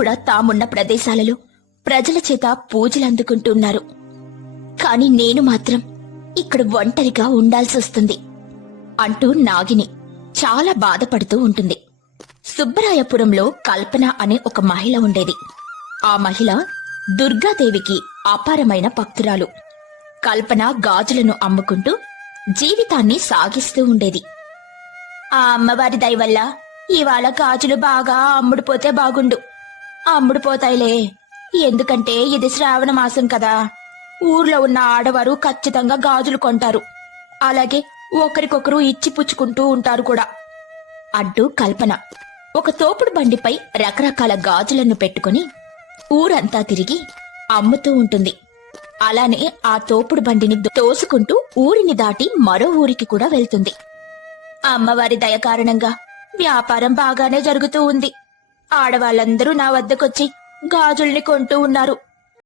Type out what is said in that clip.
కూడా తామున్న ప్రదేశాలలో ప్రజల చేత పూజలందుకుంటున్నారు. కాని నేను మాత్రం ఇక్కడ ఒంటరిగా ఉండాల్సొస్తుంది అంటూ నాగిని చాలా బాధపడుతూ ఉంటుంది. సుబ్బరాయపురంలో కల్పన అనే ఒక మహిళ ఉండేది. ఆ మహిళ దుర్గాదేవికి అపారమైన భక్తురాలు. కల్పన గాజులను అమ్ముకుంటూ జీవితాన్ని సాగిస్తూ ఉండేది. ఆ అమ్మవారి దయవల్ల ఇవాళ గాజులు బాగా అమ్ముడుపోతే బాగుండు. అమ్ముడుపోతాయిలే, ఎందుకంటే ఇది శ్రావణ మాసం కదా. ఊర్లో ఉన్న ఆడవారు ఖచ్చితంగా గాజులు కొంటారు. అలాగే ఒకరికొకరు ఇచ్చి పుచ్చుకుంటూ ఉంటారు కూడా అంటూ కల్పన ఒక తోపుడు బండిపై రకరకాల గాజులను పెట్టుకుని ఊరంతా తిరిగి అమ్ముతూ ఉంటుంది. అలానే ఆ తోపుడు బండిని తోసుకుంటూ ఊరిని దాటి మరో ఊరికి కూడా వెళ్తుంది. అమ్మవారి దయ కారణంగా వ్యాపారం బాగానే జరుగుతూ ఉంది. ఆడవాళ్ళందరూ నా వద్దకొచ్చి గాజుల్ని కొంటూ ఉన్నారు.